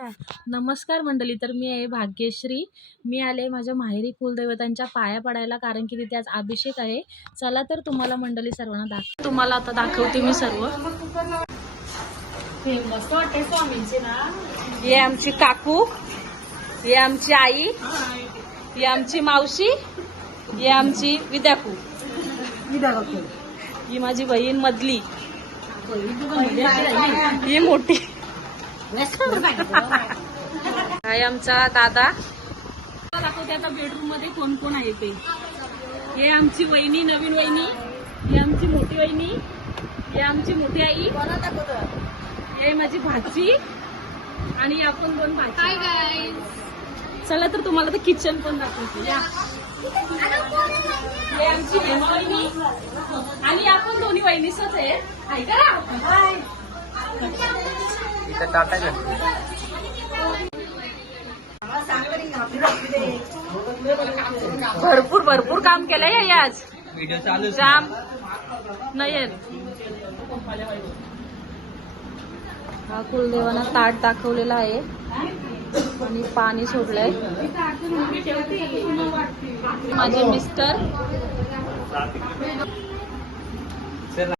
नमस्कार मंडळी, तर मी आहे भाग्यश्री. मी आले माझ्या माहेरी कुलदैवतांच्या पाया पडायला, कारण की तिथे आज अभिषेक आहे. चला तर तुम्हाला मंडळी सर्वांना तुम्हाला आता दाखवते मी सर्व. मस्त वाटते स्वामींचे ना. हे आमची काकू, हे आमची आई, ही आमची मावशी, ही आमची विद्याकू, ही माझी बहीण मधली, ही मोठी, हाय आमचा दादा. दाखवते आता बेडरूम मध्ये कोण कोण आहे ते. हे आमची वहिनी, नवीन वहिनी, ही आमची मोठी वहिनी, ही आमची मोठी आई, हे माझी भाची आणि आपण दोन भाची. हाय गाईज, चला तर तुम्हाला तर किचन पण दाखवते. हे आमची वहिनी आणि आपण दोन्ही वहिनीच आहे. हाय का भरपूर भरपूर काम केलंय आज. व्हिडिओ चालू जाम नाही. हा कुलदेवांना ताट दाखवलेला आहे आणि पाणी सोडलंय. माझे मिस्टर